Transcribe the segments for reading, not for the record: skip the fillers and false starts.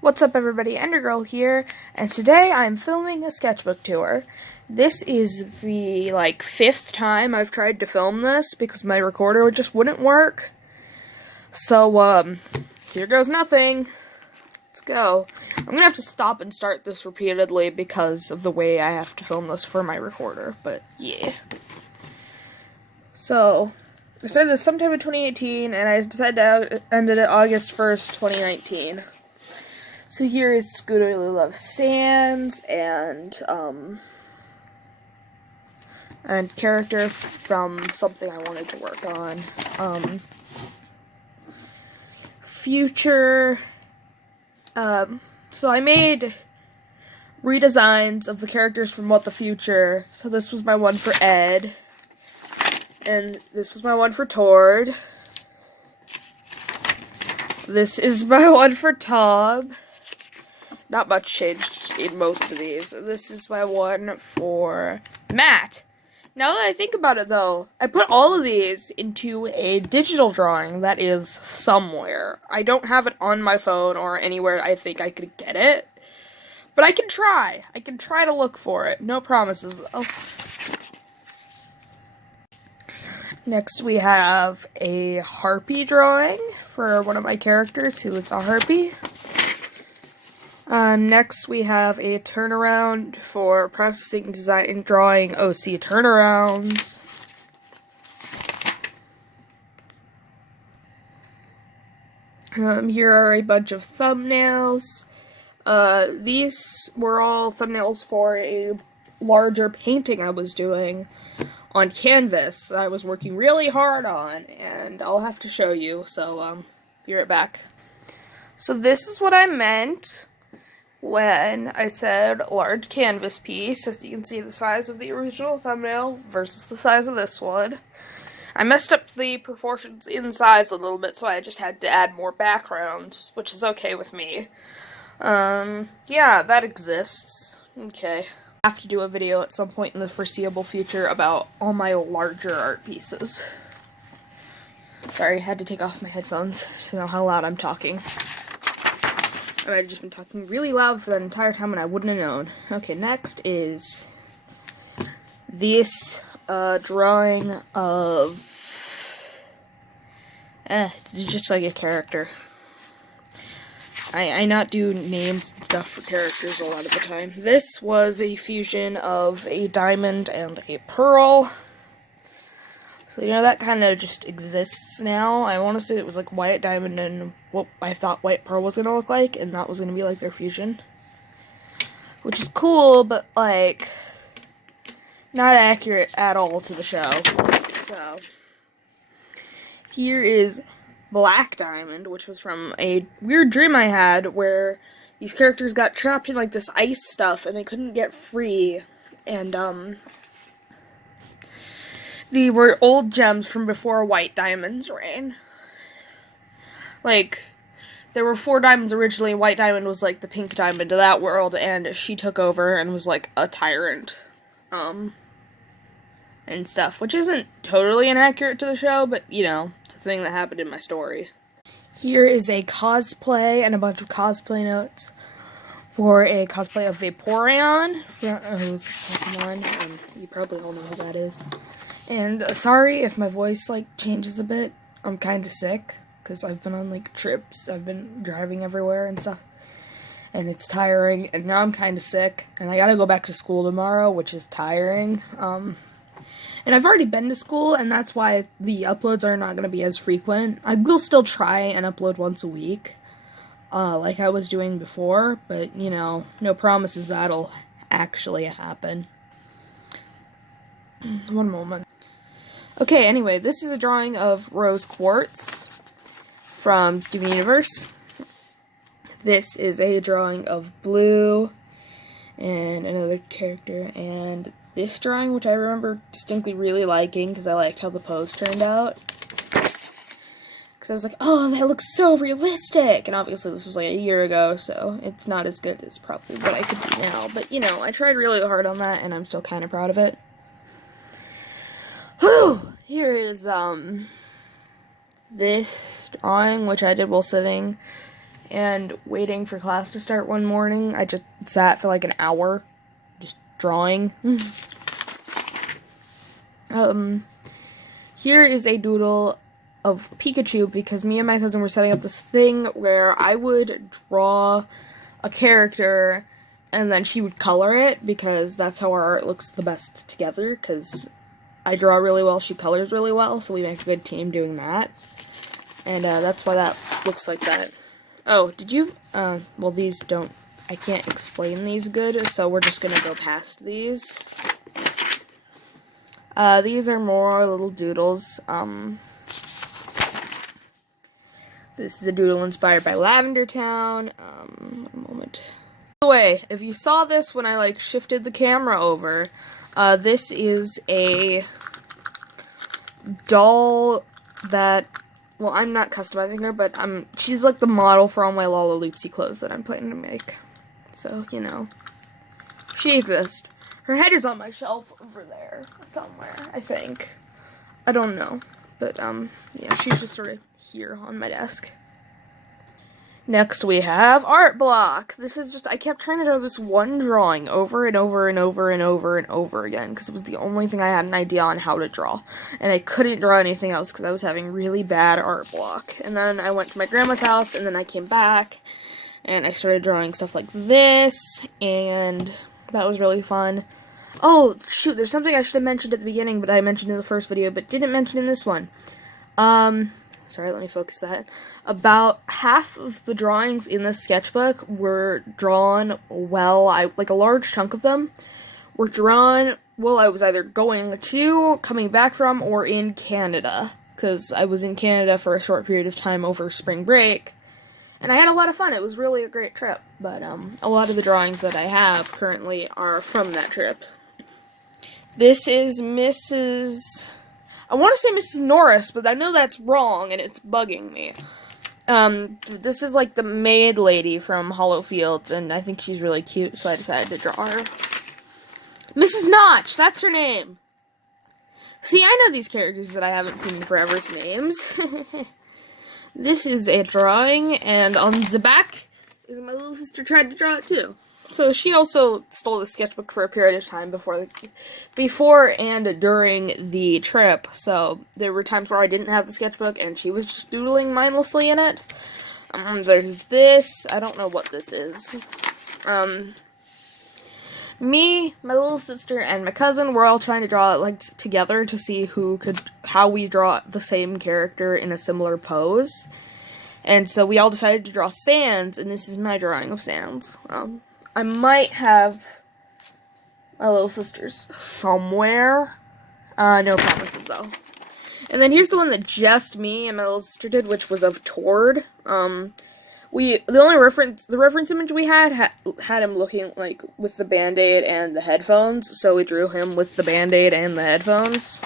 What's up everybody, Endergirl here, and today I'm filming a sketchbook tour. This is the, 5th time I've tried to film this because my recorder just wouldn't work. So, here goes nothing. Let's go. I'm gonna have to stop and start this repeatedly because of the way I have to film this for my recorder, but yeah. So, I started this sometime in 2018, and I decided to end it August 1st, 2019. So here is Scooter Who Loves Sands, and character from something I wanted to work on. Future, so I made redesigns of the characters from What the Future. So this was my one for Ed, and this was my one for Tord. This is my one for Tom. Not much changed in most of these. This is my one for Matt. Now that I think about it, though, I put all of these into a digital drawing that is somewhere. I don't have it on my phone or anywhere I think I could get it. But I can try. I can try to look for it. No promises, though. Next, we have a harpy drawing for one of my characters who is a harpy. Next, we have a turnaround for practicing design and drawing OC turnarounds. Here are a bunch of thumbnails. These were all thumbnails for a larger painting I was doing on canvas that I was working really hard on, and I'll have to show you, so, be right back. So this is what I meant when I said large canvas piece. As you can see, the size of the original thumbnail versus the size of this one. I messed up the proportions in size a little bit, so I just had to add more background, which is okay with me. Yeah, that exists. Okay. I have to do a video at some point in the foreseeable future about all my larger art pieces. Sorry, I had to take off my headphones to know how loud I'm talking. I might have just been talking really loud for that entire time and I wouldn't have known. Okay, next is this drawing of it's just like a character. I not do names and stuff for characters a lot of the time. This was a fusion of a diamond and a pearl. So, you know, that kind of just exists now. I want to say it was like white diamond and what I thought white pearl was going to look like, and that was going to be like their fusion. Which is cool, but like, not accurate at all to the show. So, here is Black Diamond, which was from a weird dream I had where these characters got trapped in like this ice stuff and they couldn't get free. And, they were old gems from before White Diamond's reign. Like, there were 4 diamonds originally. White Diamond was, like, the pink diamond of that world, and she took over and was, like, a tyrant, and stuff. Which isn't totally inaccurate to the show, but, you know, it's a thing that happened in my story. Here is a cosplay and a bunch of cosplay notes for a cosplay of Vaporeon. Who's Pokemon? You probably all know who that is. And sorry if my voice, changes a bit. I'm kind of sick, because I've been on, trips. I've been driving everywhere and stuff. And it's tiring, and now I'm kind of sick. And I gotta go back to school tomorrow, which is tiring. And I've already been to school, and that's why the uploads are not gonna be as frequent. I will still try and upload once a week, like I was doing before. But, you know, no promises that'll actually happen. One moment. Okay, anyway, this is a drawing of Rose Quartz from Steven Universe. This is a drawing of Blue and another character, and this drawing, which I remember distinctly really liking because I liked how the pose turned out. Because I was like, oh, that looks so realistic! And obviously this was like a year ago, so it's not as good as probably what I could do now. But, you know, I tried really hard on that, and I'm still kind of proud of it. Whew! Here is, this drawing, which I did while sitting and waiting for class to start one morning, I just sat for like an hour just drawing. Here is a doodle of Pikachu because me and my cousin were setting up this thing where I would draw a character and then she would color it because that's how our art looks the best together, because I draw really well, she colors really well, so we make a good team doing that. And that's why that looks like that. Oh, did you, well, these don't, I can't explain these good, so we're just gonna go past these. These are more little doodles. This is a doodle inspired by Lavender Town. One moment. By the way, if you saw this when I, like, shifted the camera over, this is a doll that, well, I'm not customizing her, but she's, like, the model for all my Lalaloopsy clothes that I'm planning to make. So, you know, she exists. Her head is on my shelf over there somewhere, I think. I don't know. But, yeah, she's just sort of here on my desk. Next we have Art Block. This is just, I kept trying to draw this one drawing over and over and over and over and over again, because it was the only thing I had an idea on how to draw. And I couldn't draw anything else because I was having really bad art block. And then I went to my grandma's house, and then I came back, and I started drawing stuff like this, and that was really fun. Oh, shoot, there's something I should have mentioned at the beginning, but I mentioned in the first video, but didn't mention in this one. Sorry, let me focus that. About half of the drawings in this sketchbook were drawn well. Like, a large chunk of them were drawn while I was either going to, coming back from, or in Canada. Because I was in Canada for a short period of time over spring break. And I had a lot of fun. It was really a great trip. But, a lot of the drawings that I have currently are from that trip. This is Mrs. I want to say Mrs. Norris, but I know that's wrong, and it's bugging me. This is like the maid lady from Hollow Fields, and I think she's really cute, so I decided to draw her. Mrs. Notch, that's her name. See, I know these characters that I haven't seen in forever's names. This is a drawing, and on the back is my little sister tried to draw it too. So she also stole the sketchbook for a period of time before and during the trip. So there were times where I didn't have the sketchbook and she was just doodling mindlessly in it. There's this. I don't know what this is. Me, my little sister, and my cousin were all trying to draw it like together to see how we draw the same character in a similar pose. And so we all decided to draw Sans, and this is my drawing of Sans. I might have my little sister's somewhere. No promises, though. And then here's the one that just me and my little sister did, which was of Tord. The reference image we had him looking, like, with the Band-Aid and the headphones, so we drew him with the Band-Aid and the headphones.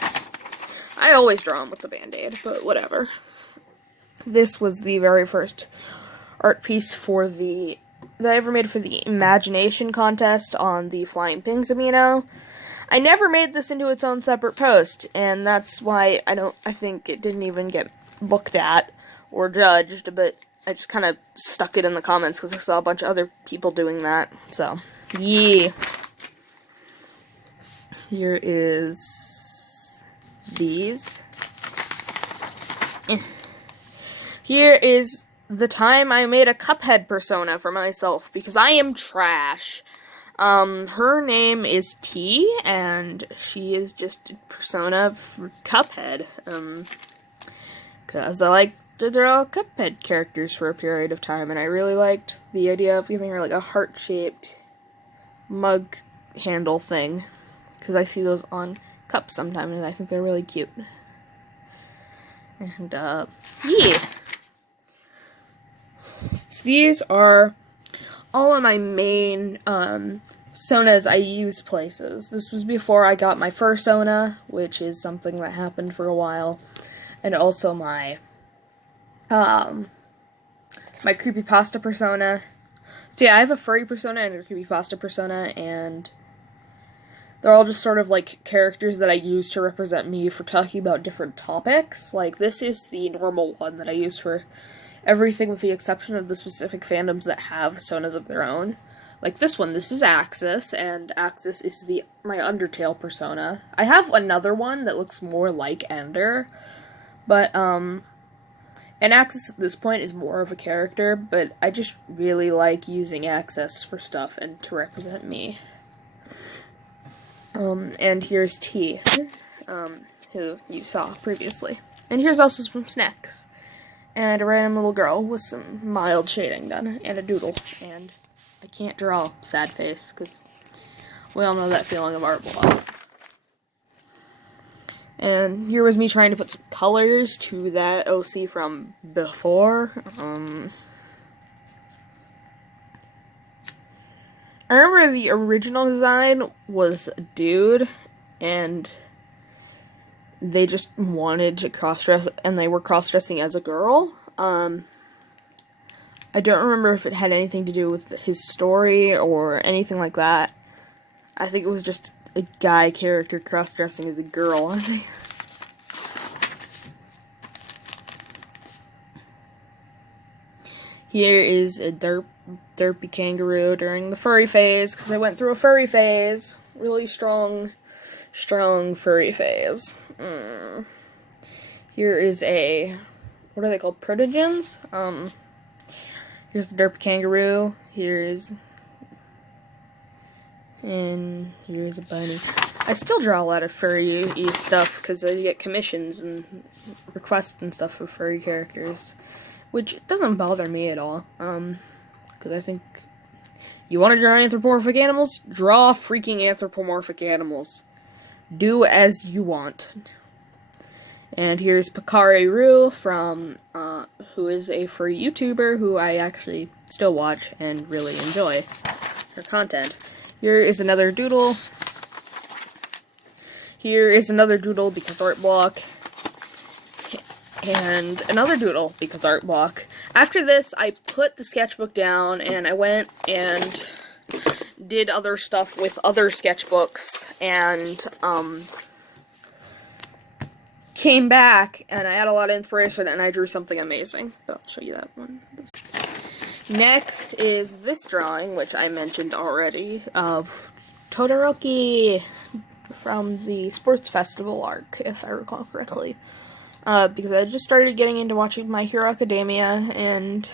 I always draw him with the Band-Aid, but whatever. This was the very first art piece that I ever made for the Imagination contest on the Flying Pings amino. I never made this into its own separate post, and that's why I think it didn't even get looked at or judged, but I just kind of stuck it in the comments because I saw a bunch of other people doing that. So, yeah. Here is these. Here is the time I made a Cuphead persona for myself, because I am trash. Her name is T, and she is just a persona for Cuphead, because I like to draw Cuphead characters for a period of time, and I really liked the idea of giving her, like, a heart-shaped mug handle thing, because I see those on cups sometimes, and I think they're really cute. And, yeah. These are all of my main sonas I use places. This was before I got my fursona, which is something that happened for a while, and also my my creepypasta persona. So yeah, I have a furry persona and a creepypasta persona, and they're all just sort of like characters that I use to represent me for talking about different topics. Like, this is the normal one that I use for everything with the exception of the specific fandoms that have personas of their own. Like this one, this is Axis, and Axis is my Undertale persona. I have another one that looks more like Ender, but, and Axis at this point is more of a character, but I just really like using Axis for stuff and to represent me. And here's T, who you saw previously. And here's also some snacks. And a random little girl with some mild shading done, and a doodle, and I can't draw sad face, because we all know that feeling of art block. And here was me trying to put some colors to that OC from before. I remember the original design was a dude, and they just wanted to cross-dress, and they were cross-dressing as a girl. I don't remember if it had anything to do with his story or anything like that. I think it was just a guy character cross-dressing as a girl, I think. Here is a derpy kangaroo during the furry phase, because I went through a furry phase. Really strong furry phase. Here is what are they called? Protogens? Here's the derpy kangaroo. Here's a bunny. I still draw a lot of furry stuff because I get commissions and requests and stuff for furry characters, which doesn't bother me at all. Because I think you want to draw anthropomorphic animals? Draw freaking anthropomorphic animals. Do as you want. And here's Pakari Roo from, who is a furry YouTuber who I actually still watch and really enjoy her content. Here is another doodle. Here is another doodle because art block. And another doodle because art block. After this, I put the sketchbook down and I went and did other stuff with other sketchbooks and, came back, and I had a lot of inspiration, and I drew something amazing. But I'll show you that one. Next is this drawing, which I mentioned already, of Todoroki from the Sports Festival arc, if I recall correctly. Because I just started getting into watching My Hero Academia, and,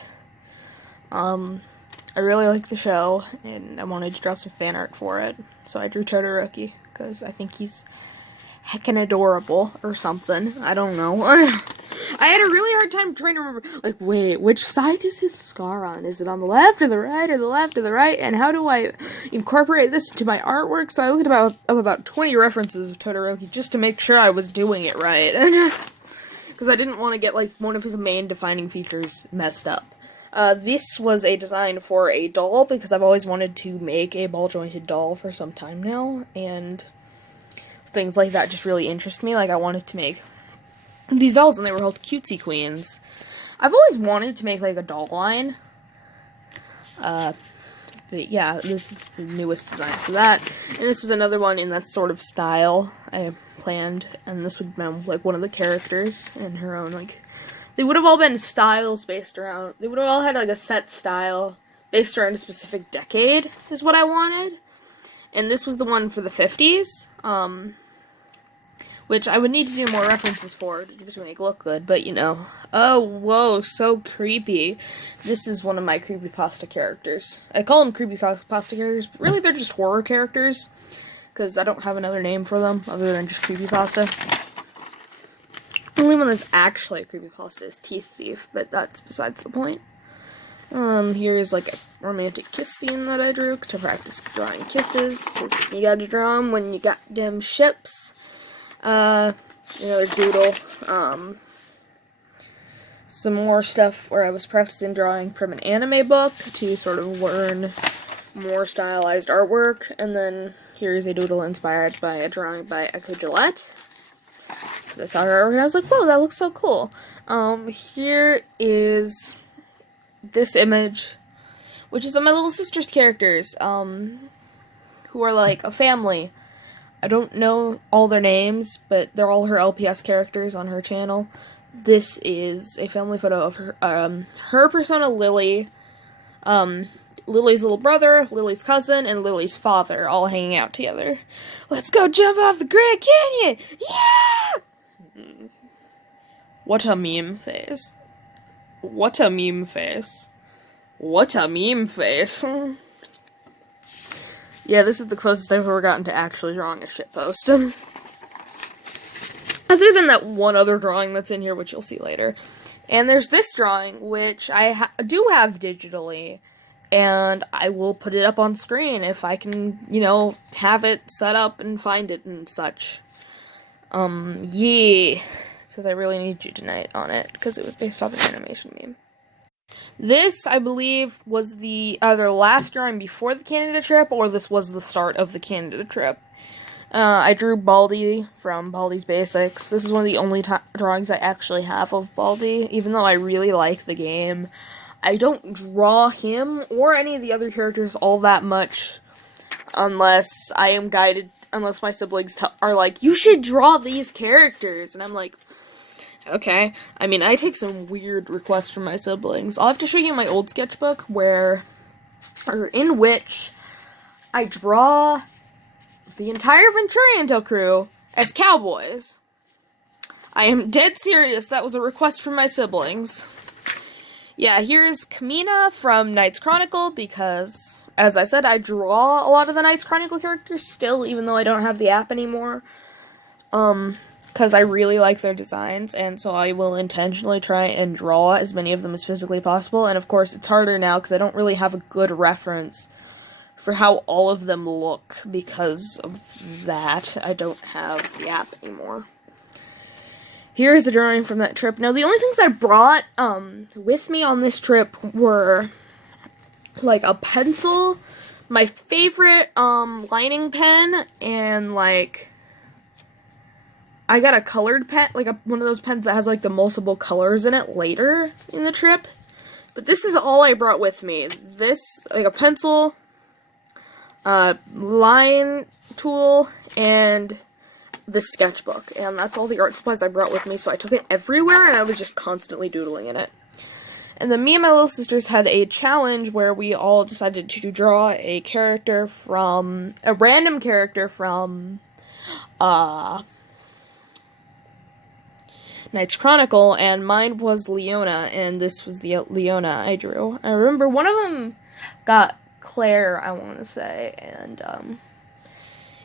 I really like the show, and I wanted to draw some fan art for it. So I drew Todoroki, because I think he's heckin' adorable, or something. I don't know. I had a really hard time trying to remember, like, wait, which side is his scar on? Is it on the left, or the right, or the left, or the right? And how do I incorporate this into my artwork? So I looked up about 20 references of Todoroki just to make sure I was doing it right. Because I didn't want to get, like, one of his main defining features messed up. This was a design for a doll, because I've always wanted to make a ball-jointed doll for some time now, and things like that just really interest me. Like, I wanted to make these dolls, and they were called Cutesy Queens. I've always wanted to make, like, a doll line. But yeah, this is the newest design for that. And this was another one in that sort of style I planned, and this would be, like, one of the characters in her own, like, they would have all been styles based around, they would have all had, like, a set style based around a specific decade, is what I wanted. And this was the one for the 50s, which I would need to do more references for to make it look good, but, you know. Oh, whoa, so creepy. This is one of my creepypasta characters. I call them creepypasta characters, but really they're just horror characters, because I don't have another name for them other than just creepypasta. The only one that's actually a creepypasta is Teeth Thief, but that's besides the point. Here's, like, a romantic kiss scene that I drew to practice drawing kisses, because you gotta draw them when you got them ships. Another doodle. Some more stuff where I was practicing drawing from an anime book to sort of learn more stylized artwork. And then here's a doodle inspired by a drawing by Echo Gillette, because I saw her artwork and I was like, whoa, that looks so cool. Here is this image, which is of my little sister's characters, who are like a family. I don't know all their names, but they're all her LPS characters on her channel. This is a family photo of her persona, Lily, Lily's little brother, Lily's cousin, and Lily's father all hanging out together. Let's go jump off the Grand Canyon! Yeah! What a meme face. What a meme face. What a meme face. Yeah, this is the closest I've ever gotten to actually drawing a shitpost. Other than that one other drawing that's in here, which you'll see later. And there's this drawing, which I do have digitally. And I will put it up on screen if I can, you know, have it set up and find it and such. Yeah. It says I really need you tonight on it, because it was based off an animation meme. This, I believe, was the either last drawing before the Canada trip, or this was the start of the Canada trip. I drew Baldy from Baldi's Basics. This is one of the only drawings I actually have of Baldi, even though I really like the game. I don't draw him or any of the other characters all that much unless I am guided, unless my siblings are like, you should draw these characters, and I'm like, okay. I mean, I take some weird requests from my siblings. I'll have to show you my old sketchbook in which I draw the entire Venturian crew as cowboys. I am dead serious, that was a request from my siblings. Yeah, here's Kamina from Knight's Chronicle, because, as I said, I draw a lot of the Knight's Chronicle characters still, even though I don't have the app anymore. Because I really like their designs, and so I will intentionally try and draw as many of them as physically possible. And of course, it's harder now, because I don't really have a good reference for how all of them look, because of that. I don't have the app anymore. Here is a drawing from that trip. Now, the only things I brought with me on this trip were, like, a pencil, my favorite lining pen, and, like, I got a colored pen, like one of those pens that has, like, the multiple colors in it later in the trip. But this is all I brought with me. This, like, a pencil, line tool, and the sketchbook, and that's all the art supplies I brought with me, so I took it everywhere, and I was just constantly doodling in it. And then me and my little sisters had a challenge where we all decided to draw a random character from, Knight's Chronicle, and mine was Leona, and this was the Leona I drew. I remember one of them got Claire, I want to say, and,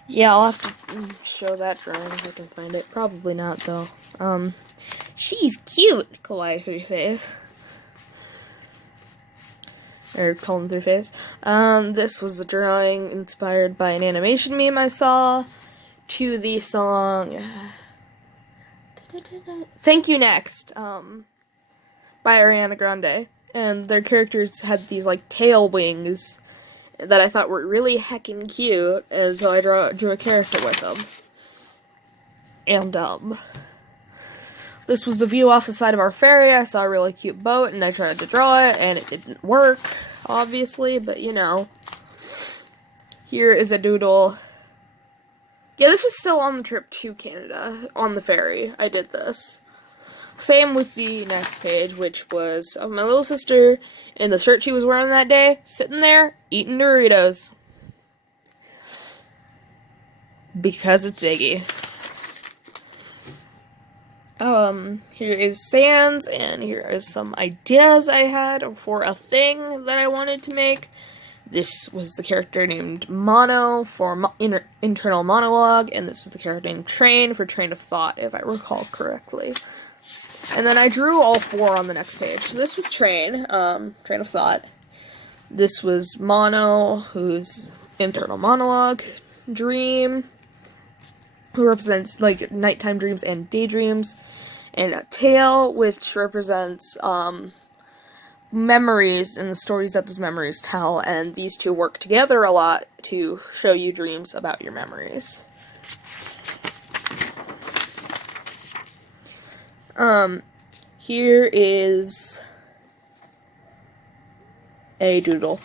yeah, I'll have to show that drawing if I can find it. Probably not, though. She's cute, Kawaii 3-Face. Or Colin 3-Face. This was a drawing inspired by an animation meme I saw to the song Thank You Next, by Ariana Grande. And their characters had these, like, tail wings that I thought were really heckin' cute, and so I drew a character with them. And, this was the view off the side of our ferry. I saw a really cute boat, and I tried to draw it, and it didn't work, obviously, but, you know. Here is a doodle. Yeah, this was still on the trip to Canada, on the ferry. I did this. Same with the next page, which was of my little sister in the shirt she was wearing that day, sitting there, eating Doritos. Because it's Iggy. Here is Sans, and here is some ideas I had for a thing that I wanted to make. This was the character named Mono for internal monologue, and this was the character named Train for train of thought, if I recall correctly. And then I drew all four on the next page. So this was Train, train of thought. This was Mono, who's internal monologue, Dream, who represents, like, nighttime dreams and daydreams, and a Tail, which represents, memories and the stories that those memories tell, and these two work together a lot to show you dreams about your memories. Here is a doodle.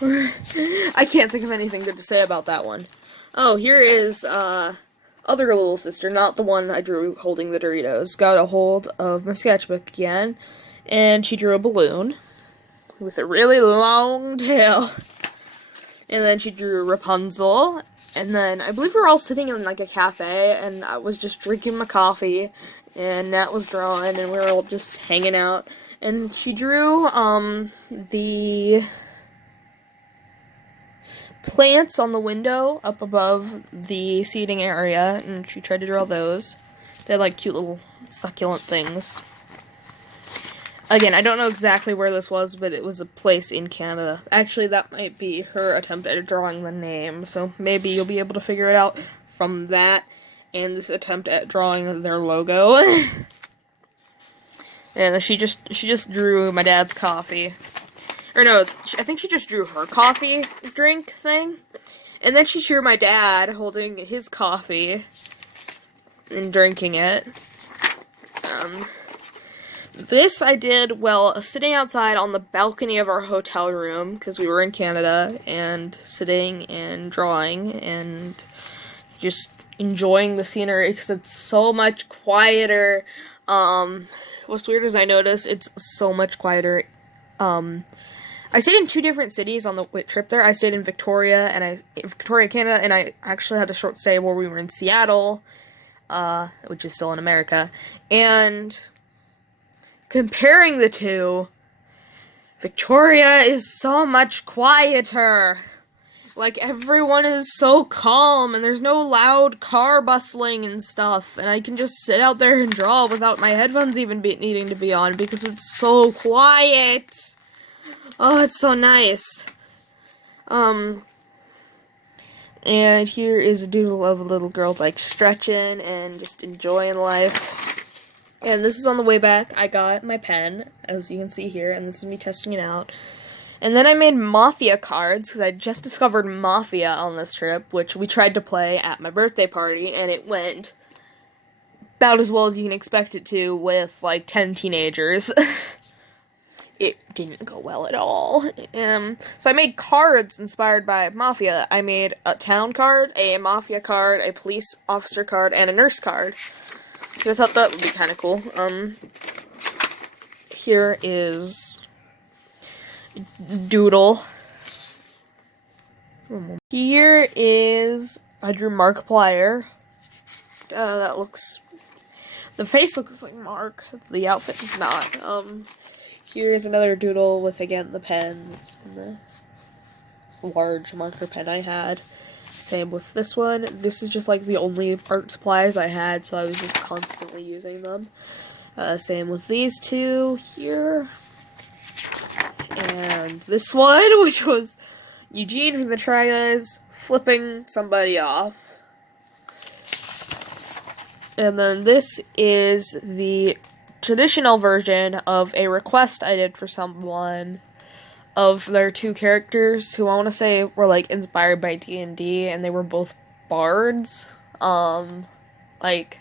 I can't think of anything good to say about that one. Oh, here is, a other little sister, not the one I drew holding the Doritos, got a hold of my sketchbook again, and she drew a balloon with a really long tail. And then she drew Rapunzel, and then I believe we were all sitting in like a cafe, and I was just drinking my coffee, and Nat was drawing, and we were all just hanging out. And she drew the plants on the window up above the seating area, and she tried to draw those. They're like cute little succulent things. Again, I don't know exactly where this was, but it was a place in Canada. Actually, that might be her attempt at drawing the name, so maybe you'll be able to figure it out from that and this attempt at drawing their logo. And she just drew my dad's coffee. Or no, I think she just drew her coffee drink thing. And then she drew my dad holding his coffee and drinking it. This I did while sitting outside on the balcony of our hotel room, because we were in Canada, and sitting and drawing and just enjoying the scenery, because it's so much quieter. What's weird is I noticed it's so much quieter. I stayed in 2 different cities on the trip there. I stayed in Victoria, Canada, and I actually had a short stay where we were in Seattle, which is still in America, and comparing the two, Victoria is so much quieter. Like, everyone is so calm, and there's no loud car bustling and stuff, and I can just sit out there and draw without my headphones even needing to be on, because it's so quiet. Oh, it's so nice. And here is a doodle of a little girl, like, stretching and just enjoying life. And this is on the way back. I got my pen, as you can see here, and this is me testing it out. And then I made Mafia cards, because I just discovered Mafia on this trip, which we tried to play at my birthday party, and it went about as well as you can expect it to with, like, 10 teenagers. It didn't go well at all. So I made cards inspired by Mafia. I made a town card, a Mafia card, a police officer card, and a nurse card. So I thought that would be kind of cool. Here is Doodle. Here is, I drew Markiplier. The face looks like Mark. The outfit does not. Here's another doodle with, again, the pens and the large marker pen I had. Same with this one. This is just like the only art supplies I had, so I was just constantly using them. Same with these two here. And this one, which was Eugene from the Try Guys flipping somebody off. And then this is the traditional version of a request I did for someone of their 2 characters who I want to say were, like, inspired by D&D, and they were both bards, like,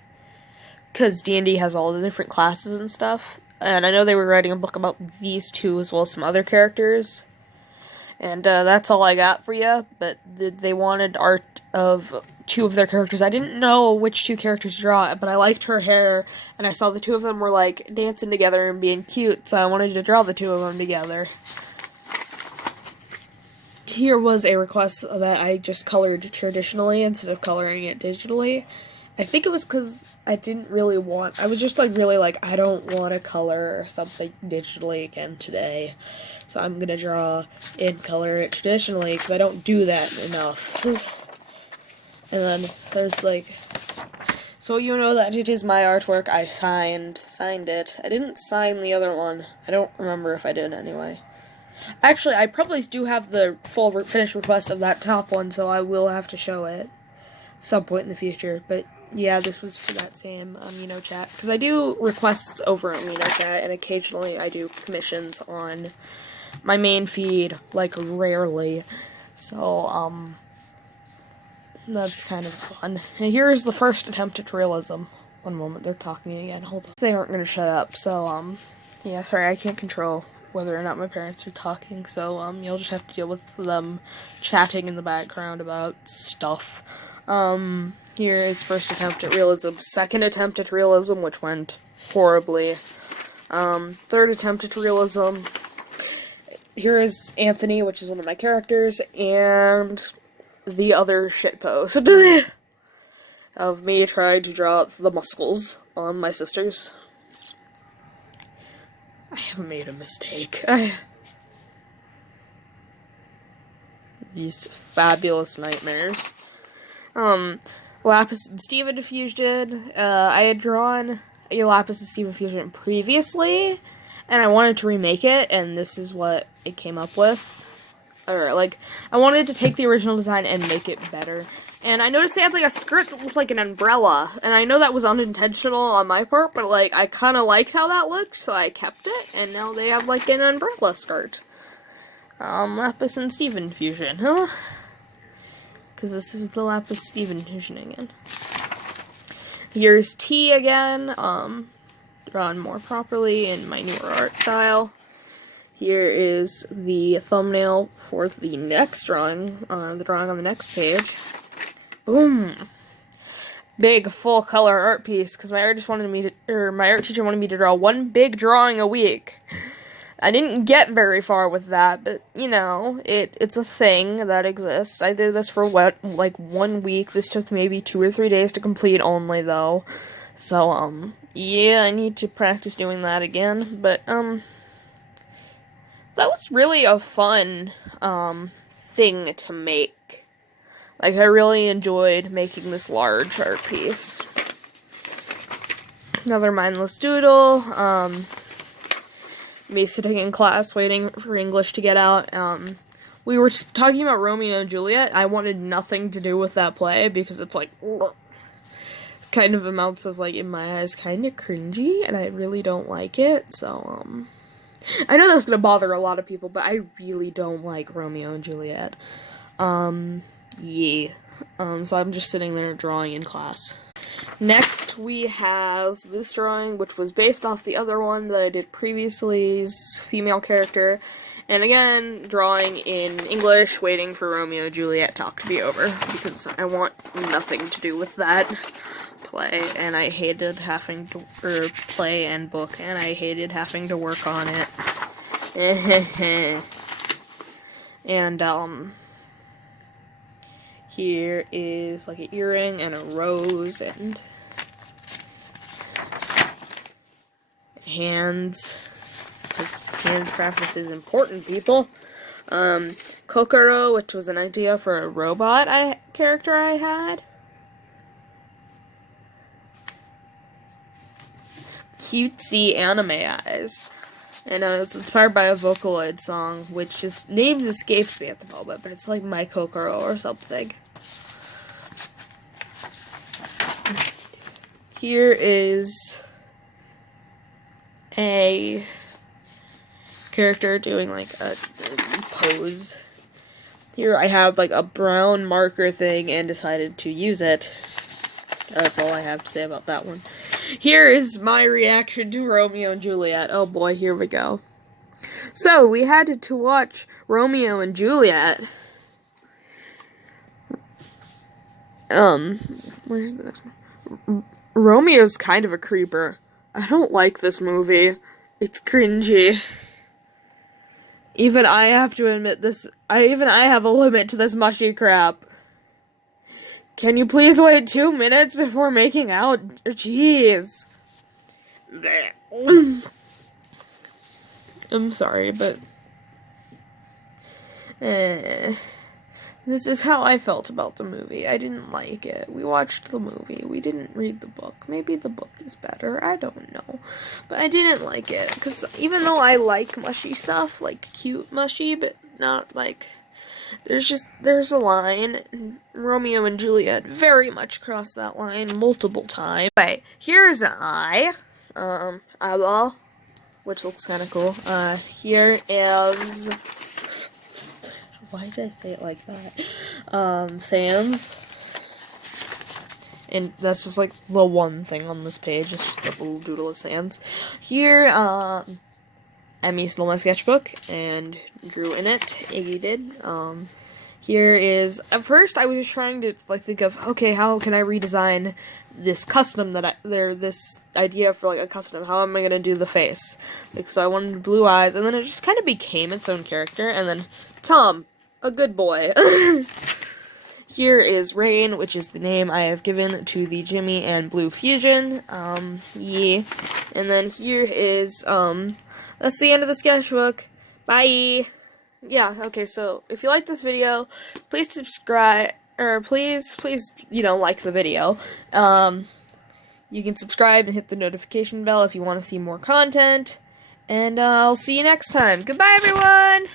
because D&D has all the different classes and stuff, and I know they were writing a book about these 2 as well as some other characters, and that's all I got for you, but they wanted art of 2 of their characters. I didn't know which 2 characters to draw, but I liked her hair, and I saw the 2 of them were, like, dancing together and being cute, so I wanted to draw the 2 of them together. Here was a request that I just colored traditionally instead of coloring it digitally. I think it was because I didn't really want, I was just like really like, I don't want to color something digitally again today. So I'm going to draw and color it traditionally because I don't do that enough. And then there's like, so you know that it is my artwork. I signed it. I didn't sign the other one. I don't remember if I did anyway. Actually, I probably do have the full finished request of that top one, so I will have to show it some point in the future. But yeah, this was for that same Amino Chat, because I do requests over Amino Chat, and occasionally I do commissions on my main feed, like rarely. So that's kind of fun. And here's the first attempt at realism. One moment, they're talking again. Hold on. They aren't going to shut up. So yeah, sorry, I can't control whether or not my parents are talking, so, you'll just have to deal with them chatting in the background about stuff. Here is first attempt at realism, second attempt at realism, which went horribly. Third attempt at realism. Here is Anthony, which is one of my characters, and the other shitpost of me trying to draw the muscles on my sisters. I have made a mistake. These fabulous nightmares. Lapis and Steve diffusion. I had drawn a Lapis and Steve diffusion previously, and I wanted to remake it, and this is what it came up with. Or, like, I wanted to take the original design and make it better. And I noticed they had, like, a skirt that looked like an umbrella, and I know that was unintentional on my part, but, like, I kind of liked how that looked, so I kept it, and now they have, like, an umbrella skirt. Lapis and Steve infusion, huh? Because this is the Lapis Steve infusion again. Here's T again, drawn more properly in my newer art style. Here is the thumbnail for the next drawing, the drawing on the next page. Boom! Big, full color art piece, because my art teacher wanted me to draw one big drawing a week. I didn't get very far with that, but, you know, it's a thing that exists. I did this for, like 1 week. This took maybe 2 or 3 days to complete only, though. So, yeah, I need to practice doing that again, but, that was really a fun, thing to make. Like, I really enjoyed making this large art piece. Another mindless doodle, me sitting in class waiting for English to get out. We were just talking about Romeo and Juliet. I wanted nothing to do with that play because it's like kind of amounts of, like, in my eyes, kind of cringy, and I really don't like it. So I know that's gonna bother a lot of people, but I really don't like Romeo and Juliet. Yeah. So I'm just sitting there drawing in class. Next, we have this drawing, which was based off the other one that I did previously, female character, and again, drawing in English, waiting for Romeo and Juliet talk to be over, because I want nothing to do with that play, and I hated having to, play and book, and I hated having to work on it. And, here is, like, an earring and a rose and hands, because hand practice is important, people. Kokoro, which was an idea for a robot character I had. Cutesy anime eyes. And it's inspired by a Vocaloid song, which just names escapes me at the moment, but it's like My Kokoro or something. Here is a character doing, like, a pose. Here I have, like, a brown marker thing and decided to use it. That's all I have to say about that one. Here is my reaction to Romeo and Juliet. Oh boy, here we go. So, we had to watch Romeo and Juliet. Where's the next one? Romeo's kind of a creeper. I don't like this movie. It's cringy. Even I have to admit this. Even I have a limit to this mushy crap. Can you please wait 2 minutes before making out? Jeez. I'm sorry, but this is how I felt about the movie. I didn't like it. We watched the movie. We didn't read the book. Maybe the book is better. I don't know. But I didn't like it. Because even though I like mushy stuff, like cute mushy, but not like... There's a line. Romeo and Juliet very much crossed that line multiple times. Right, here's an eye. Eyeball. Which looks kind of cool. Here is... Why did I say it like that? Sands. And that's just, like, the one thing on this page. It's just a little doodle of sands. Here, Emmy stole my sketchbook and drew in it. Iggy did. Here is, at first I was just trying to like think of, okay, how can I redesign this custom this idea for like a custom, how am I gonna do the face? Like, so I wanted blue eyes, and then it just kind of became its own character, and then Tom, a good boy. Here is Rain, which is the name I have given to the Jimmy and Blue fusion. Yeah. And then here is, that's the end of the sketchbook. Bye! Yeah, okay, so if you like this video, please subscribe, or please, like the video. You can subscribe and hit the notification bell if you want to see more content. And I'll see you next time. Goodbye, everyone!